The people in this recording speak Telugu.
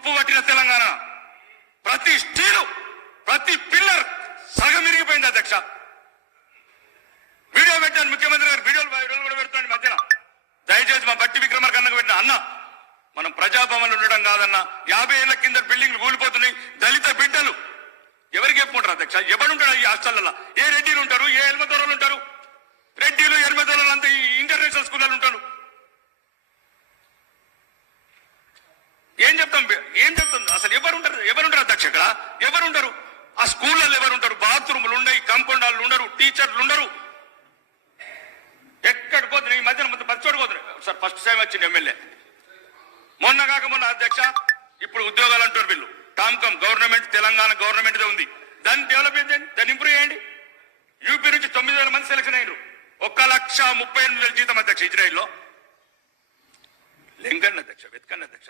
తుప్పు పట్టిన తెలంగాణ. ప్రతి స్టీలు ప్రతి పిల్లర్ సగం విరిగిపోయింది అధ్యక్ష. వీడియో పెట్టాను ముఖ్యమంత్రి గారు, వీడియోలు కూడా పెడుతున్నాడు మధ్యన. దయచేసి మా బట్టి విక్రమార్క అన్నకు పెట్టిన అన్న, మనం ప్రజాభవన్లు ఉండడం కాదన్నా. 50 ఏళ్ల కింద బిల్డింగ్లు కూలిపోతున్నాయి. దళిత బిడ్డలు ఎవరికి చెప్పుకుంటారు అధ్యక్ష? ఎవడుంటాడు ఈ హాస్టల్లో? ఏ రెడ్డిలు ఉంటారు, ఏ ఎల్మదొరలు ఉంటారు? రెడ్డిలు ఎల్మదొరలు అంతా ఇంటర్నేషనల్ స్కూళ్ళలో ఉంటారు. ఏం చెప్తాం అసలు? ఎవరుంటారు అధ్యక్ష? ఇక్కడ ఎవరుంటారు? ఆ స్కూళ్ళల్లో ఎవరుంటారు? బాత్రూములు ఉండయి, కాంపౌండాలు ఉండరు, టీచర్లు ఉండరు. ఎక్కడ పోతున్నాయి? ఈ మధ్యన పచ్చోడు పోతున్నాయి. సార్ ఫస్ట్ టైం వచ్చింది ఎమ్మెల్యే మొన్న కాకమున్న అధ్యక్ష. ఇప్పుడు ఉద్యోగాలు అంటారు వీళ్ళు. టామ్కమ్ గవర్నమెంట్, తెలంగాణ గవర్నమెంట్ ఉంది. దాన్ని డెవలప్ చేయండి, దాన్ని ఇంప్రూవ్ చేయండి. యూపీ నుంచి 9,000 మంది సెలక్షన్ అయ్యారు. 1,38,000 జీతం అధ్యక్ష. ఇజ్రాయిల్లో లెంగన్ అధ్యక్ష, వెతకండి అధ్యక్ష.